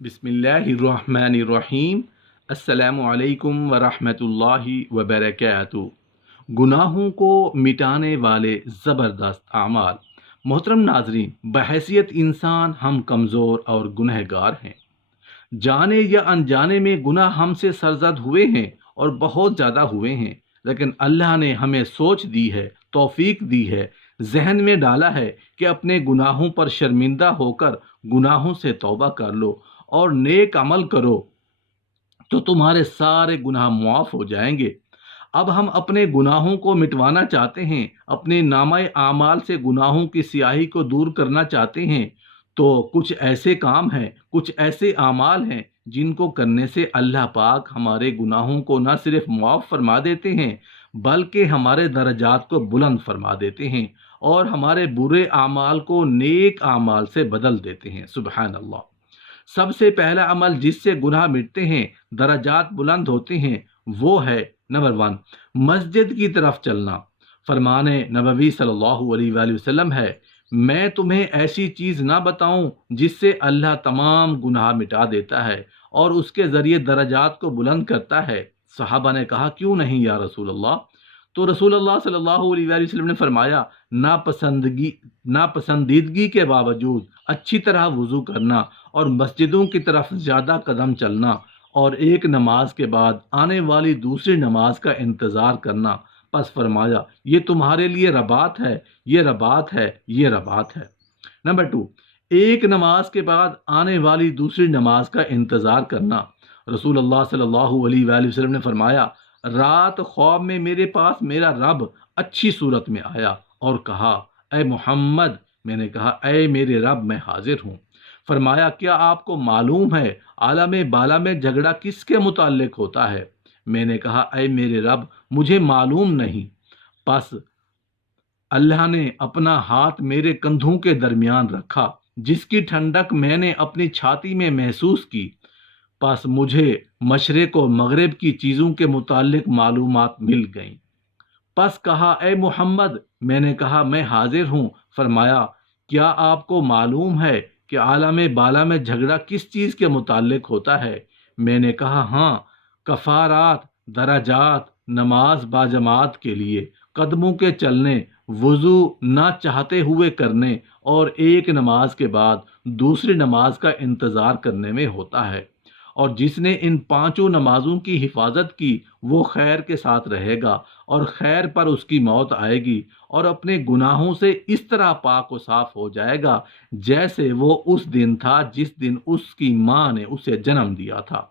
بسم اللہ الرحمن الرحیم۔ السلام علیکم ورحمۃ اللہ وبرکاتہ۔ گناہوں کو مٹانے والے زبردست اعمال۔ محترم ناظرین، بحیثیت انسان ہم کمزور اور گنہگار ہیں۔ جانے یا انجانے میں گناہ ہم سے سرزد ہوئے ہیں اور بہت زیادہ ہوئے ہیں، لیکن اللہ نے ہمیں سوچ دی ہے، توفیق دی ہے، ذہن میں ڈالا ہے کہ اپنے گناہوں پر شرمندہ ہو کر گناہوں سے توبہ کر لو اور نیک عمل کرو تو تمہارے سارے گناہ معاف ہو جائیں گے۔ اب ہم اپنے گناہوں کو مٹوانا چاہتے ہیں، اپنے نامہ اعمال سے گناہوں کی سیاہی کو دور کرنا چاہتے ہیں، تو کچھ ایسے کام ہیں، کچھ ایسے اعمال ہیں جن کو کرنے سے اللہ پاک ہمارے گناہوں کو نہ صرف معاف فرما دیتے ہیں بلکہ ہمارے درجات کو بلند فرما دیتے ہیں اور ہمارے برے اعمال کو نیک اعمال سے بدل دیتے ہیں۔ سبحان اللہ۔ سب سے پہلا عمل جس سے گناہ مٹتے ہیں، درجات بلند ہوتے ہیں، وہ ہے نمبر 1، مسجد کی طرف چلنا۔ فرمان نبوی صلی اللہ علیہ وآلہ وسلم ہے، میں تمہیں ایسی چیز نہ بتاؤں جس سے اللہ تمام گناہ مٹا دیتا ہے اور اس کے ذریعے درجات کو بلند کرتا ہے۔ صحابہ نے کہا، کیوں نہیں یا رسول اللہ؟ تو رسول اللہ صلی اللہ علیہ وآلہ وسلم نے فرمایا، ناپسندیدگی کے باوجود اچھی طرح وضو کرنا اور مسجدوں کی طرف زیادہ قدم چلنا اور ایک نماز کے بعد آنے والی دوسری نماز کا انتظار کرنا۔ پس فرمایا، یہ تمہارے لیے رباط ہے، یہ رباط ہے، یہ رباط ہے۔ نمبر 2، ایک نماز کے بعد آنے والی دوسری نماز کا انتظار کرنا۔ رسول اللہ صلی اللہ علیہ وآلہ وسلم نے فرمایا، رات خواب میں میرے پاس میرا رب اچھی صورت میں آیا اور کہا، اے محمد۔ میں نے کہا، اے میرے رب، میں حاضر ہوں۔ فرمایا، کیا آپ کو معلوم ہے عالم بالا میں جھگڑا کس کے متعلق ہوتا ہے؟ میں نے کہا، اے میرے رب، مجھے معلوم نہیں۔ پس اللہ نے اپنا ہاتھ میرے کندھوں کے درمیان رکھا، جس کی ٹھنڈک میں نے اپنی چھاتی میں محسوس کی۔ پس مجھے مشرق و مغرب کی چیزوں کے متعلق معلومات مل گئیں۔ پس کہا، اے محمد۔ میں نے کہا، میں حاضر ہوں۔ فرمایا، کیا آپ کو معلوم ہے کہ عالم بالا میں جھگڑا کس چیز کے متعلق ہوتا ہے؟ میں نے کہا، ہاں، کفارات، درجات، نماز باجماعت کے لیے، قدموں کے چلنے، وضو نہ چاہتے ہوئے کرنے اور ایک نماز کے بعد دوسری نماز کا انتظار کرنے میں ہوتا ہے۔ اور جس نے ان 5 نمازوں کی حفاظت کی وہ خیر کے ساتھ رہے گا اور خیر پر اس کی موت آئے گی اور اپنے گناہوں سے اس طرح پاک و صاف ہو جائے گا جیسے وہ اس دن تھا جس دن اس کی ماں نے اسے جنم دیا تھا۔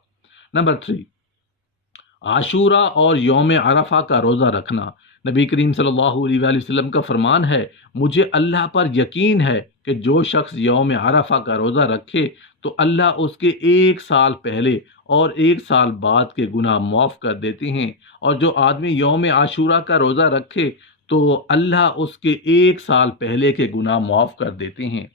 نمبر 3، عاشورہ اور یوم عرفہ کا روزہ رکھنا۔ نبی کریم صلی اللہ علیہ وآلہ وسلم کا فرمان ہے، مجھے اللہ پر یقین ہے کہ جو شخص یوم عرفہ کا روزہ رکھے تو اللہ اس کے 1 سال پہلے اور 1 سال بعد کے گناہ معاف کر دیتے ہیں، اور جو آدمی یوم عاشورہ کا روزہ رکھے تو اللہ اس کے 1 سال پہلے کے گناہ معاف کر دیتے ہیں۔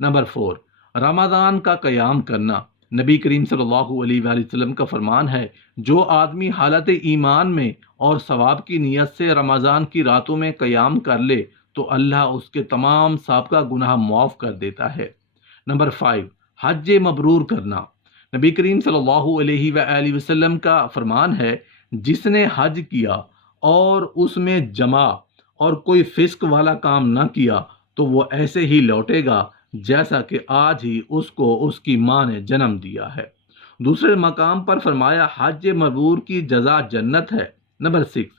نمبر 4، رمضان کا قیام کرنا۔ نبی کریم صلی اللہ علیہ وآلہ وسلم کا فرمان ہے، جو آدمی حالت ایمان میں اور ثواب کی نیت سے رمضان کی راتوں میں قیام کر لے تو اللہ اس کے تمام سابقہ گناہ معاف کر دیتا ہے۔ نمبر 5، حج مبرور کرنا۔ نبی کریم صلی اللہ علیہ وآلہ وسلم کا فرمان ہے، جس نے حج کیا اور اس میں جمع اور کوئی فسق والا کام نہ کیا تو وہ ایسے ہی لوٹے گا جیسا کہ آج ہی اس کو اس کی ماں نے جنم دیا ہے۔ دوسرے مقام پر فرمایا، حج مبرور کی جزا جنت ہے۔ نمبر 6،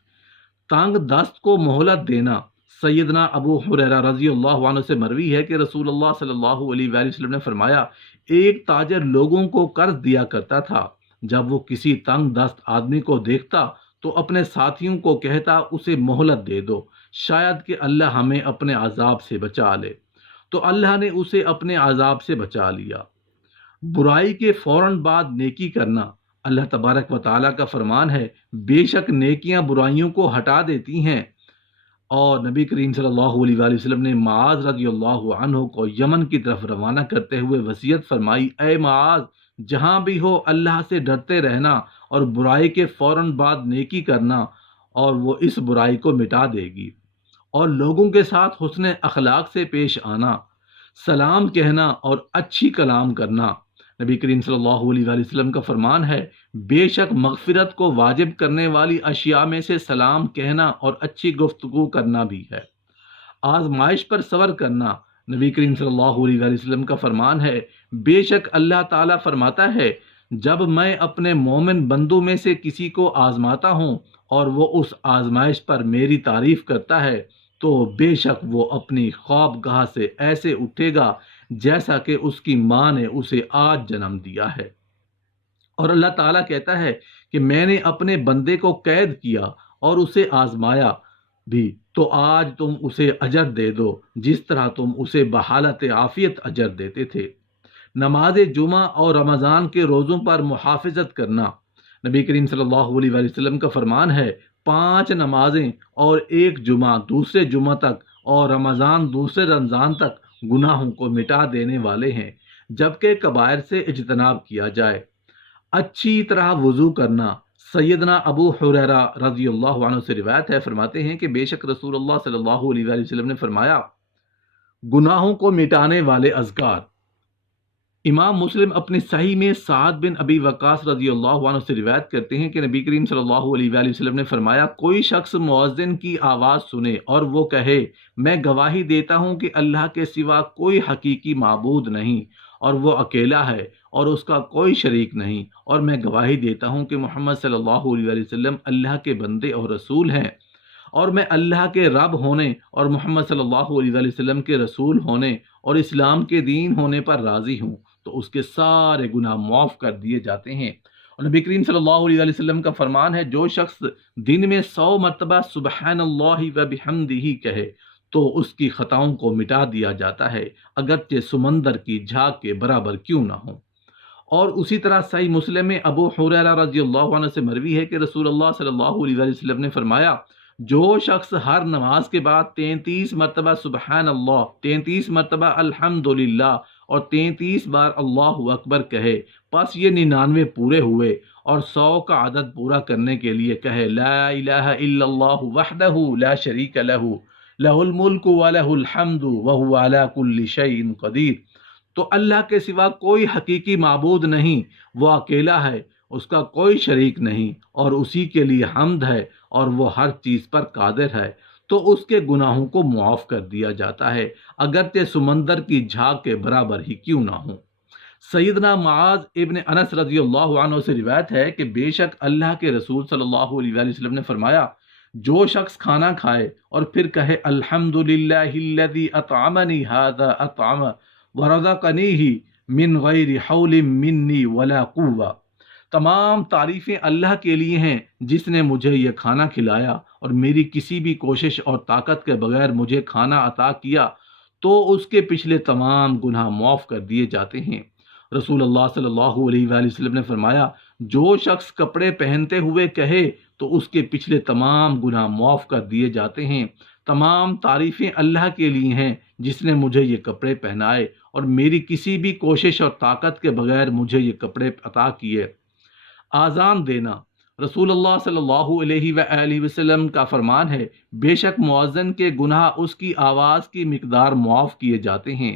تنگ دست کو مہلت دینا۔ سیدنا ابو ہریرہ رضی اللہ عنہ سے مروی ہے کہ رسول اللہ صلی اللہ علیہ وآلہ وسلم نے فرمایا، ایک تاجر لوگوں کو قرض دیا کرتا تھا۔ جب وہ کسی تنگ دست آدمی کو دیکھتا تو اپنے ساتھیوں کو کہتا، اسے مہلت دے دو، شاید کہ اللہ ہمیں اپنے عذاب سے بچا لے۔ تو اللہ نے اسے اپنے عذاب سے بچا لیا۔ برائی کے فوراً بعد نیکی کرنا۔ اللہ تبارک و تعالیٰ کا فرمان ہے، بے شک نیکیاں برائیوں کو ہٹا دیتی ہیں۔ اور نبی کریم صلی اللہ علیہ وآلہ وسلم نے معاذ رضی اللہ عنہ کو یمن کی طرف روانہ کرتے ہوئے وصیت فرمائی، اے معاذ، جہاں بھی ہو اللہ سے ڈرتے رہنا اور برائی کے فوراً بعد نیکی کرنا، اور وہ اس برائی کو مٹا دے گی۔ اور لوگوں کے ساتھ حسن اخلاق سے پیش آنا، سلام کہنا اور اچھی کلام کرنا۔ نبی کریم صلی اللہ علیہ وآلہ وسلم کا فرمان ہے، بے شک مغفرت کو واجب کرنے والی اشیاء میں سے سلام کہنا اور اچھی گفتگو کرنا بھی ہے۔ آزمائش پر صبر کرنا، نبی کریم صلی اللہ علیہ وآلہ وسلم کا فرمان ہے، بے شک اللہ تعالیٰ فرماتا ہے، جب میں اپنے مومن بندوں میں سے کسی کو آزماتا ہوں اور وہ اس آزمائش پر میری تعریف کرتا ہے تو بے شک وہ اپنی خوابگاہ سے ایسے اٹھے گا جیسا کہ اس کی ماں نے اسے آج جنم دیا ہے۔ اور اللہ تعالیٰ کہتا ہے کہ میں نے اپنے بندے کو قید کیا اور اسے آزمایا بھی، تو آج تم اسے اجر دے دو جس طرح تم اسے بحالت عافیت اجر دیتے تھے۔ نماز جمعہ اور رمضان کے روزوں پر محافظت کرنا، نبی کریم صلی اللہ علیہ وآلہ وسلم کا فرمان ہے، 5 نمازیں اور ایک جمعہ دوسرے جمعہ تک اور رمضان دوسرے رمضان تک گناہوں کو مٹا دینے والے ہیں، جبکہ کبائر سے اجتناب کیا جائے۔ اچھی طرح وضو کرنا، سیدنا ابو ہریرہ رضی اللہ عنہ سے روایت ہے، فرماتے ہیں کہ بے شک رسول اللہ صلی اللہ علیہ وآلہ وسلم نے فرمایا، گناہوں کو مٹانے والے اذکار۔ امام مسلم اپنی صحیح میں سعد بن ابی وقاص رضی اللہ عنہ سے روایت کرتے ہیں کہ نبی کریم صلی اللہ علیہ وآلہ وسلم نے فرمایا، کوئی شخص مؤذن کی آواز سنے اور وہ کہے، میں گواہی دیتا ہوں کہ اللہ کے سوا کوئی حقیقی معبود نہیں اور وہ اکیلا ہے اور اس کا کوئی شریک نہیں، اور میں گواہی دیتا ہوں کہ محمد صلی اللہ علیہ وآلہ وسلم اللہ کے بندے اور رسول ہیں، اور میں اللہ کے رب ہونے اور محمد صلی اللہ علیہ وآلہ وسلم کے رسول ہونے اور اسلام کے دین ہونے پر راضی ہوں، تو اس کے سارے گناہ معاف کر دیے جاتے ہیں۔ اور نبی کریم صلی اللہ علیہ وآلہ وسلم کا فرمان ہے، جو شخص دن میں 100 مرتبہ سبحان اللہ و بحمدہ کہے تو اس کی خطاؤں کو مٹا دیا جاتا ہے، اگرچہ سمندر کی جھاگ کے برابر کیوں نہ ہو۔ اور اسی طرح صحیح مسلم میں ابو ہریرہ رضی اللہ عنہ سے مروی ہے کہ رسول اللہ صلی اللہ علیہ وآلہ وسلم نے فرمایا، جو شخص ہر نماز کے بعد 33 مرتبہ سبحان اللہ، 33 مرتبہ الحمدللہ اور 33 بار اللہ اکبر کہے، پس یہ 99 پورے ہوئے، اور 100 کا عدد پورا کرنے کے لیے کہے، لا الہ الا اللہ وحدہ لا شریک لہ، لہ الملک ولہ الحمد وہو علی کل شیء قدیر، تو اللہ کے سوا کوئی حقیقی معبود نہیں، وہ اکیلا ہے، اس کا کوئی شریک نہیں، اور اسی کے لیے حمد ہے، اور وہ ہر چیز پر قادر ہے، تو اس کے گناہوں کو معاف کر دیا جاتا ہے، اگرچہ سمندر کی جھاگ کے برابر ہی کیوں نہ ہوں۔ سیدنا معاذ ابن انس رضی اللہ عنہ سے روایت ہے کہ بے شک اللہ کے رسول صلی اللہ علیہ وآلہ وسلم نے فرمایا، جو شخص کھانا کھائے اور پھر کہے الحمدللہ الذی اطعمنی ھذا اطعم ورزقنیہ من غیر حول منی ولا قوہ، تمام تعریفیں اللہ کے لیے ہیں جس نے مجھے یہ کھانا کھلایا اور میری کسی بھی کوشش اور طاقت کے بغیر مجھے کھانا عطا کیا، تو اس کے پچھلے تمام گناہ معاف کر دیے جاتے ہیں۔ رسول اللہ صلی اللہ علیہ وآلہ وسلم نے فرمایا، جو شخص کپڑے پہنتے ہوئے کہے تو اس کے پچھلے تمام گناہ معاف کر دیے جاتے ہیں۔ تمام تعریفیں اللہ کے لیے ہیں جس نے مجھے یہ کپڑے پہنائے اور میری کسی بھی کوشش اور طاقت کے بغیر مجھے یہ کپڑے عطا کیے۔ آذان دینا، رسول اللہ صلی اللہ علیہ وآلہ وسلم کا فرمان ہے، بے شک مؤذن کے گناہ اس کی آواز کی مقدار معاف کیے جاتے ہیں۔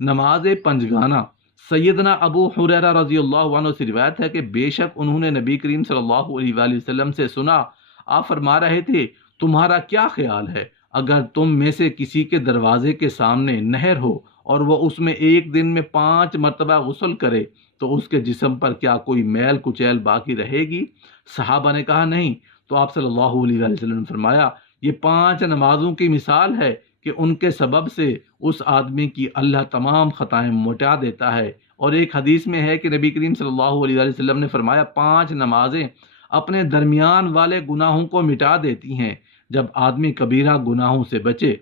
نماز پنجگانہ، سیدنا ابو ہریرہ رضی اللہ عنہ سے روایت ہے کہ بے شک انہوں نے نبی کریم صلی اللہ علیہ وآلہ وسلم سے سنا، آپ فرما رہے تھے، تمہارا کیا خیال ہے اگر تم میں سے کسی کے دروازے کے سامنے نہر ہو اور وہ اس میں ایک دن میں 5 مرتبہ غسل کرے تو اس کے جسم پر کیا کوئی میل کچیل باقی رہے گی؟ صحابہ نے کہا نہیں، تو آپ صلی اللہ علیہ وآلہ وسلم نے فرمایا، یہ 5 نمازوں کی مثال ہے کہ ان کے سبب سے اس آدمی کی اللہ تمام خطائیں مٹا دیتا ہے۔ اور ایک حدیث میں ہے کہ نبی کریم صلی اللہ علیہ وآلہ وسلم نے فرمایا، 5 نمازیں اپنے درمیان والے گناہوں کو مٹا دیتی ہیں جب آدمی کبیرہ گناہوں سے بچے۔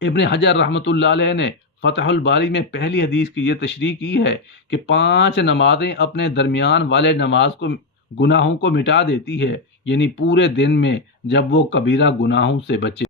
ابن حجر رحمۃ اللہ علیہ نے فتح الباری میں پہلی حدیث کی یہ تشریح کی ہے کہ 5 نمازیں اپنے درمیان والے نماز کو گناہوں کو مٹا دیتی ہے، یعنی پورے دن میں جب وہ کبیرہ گناہوں سے بچے۔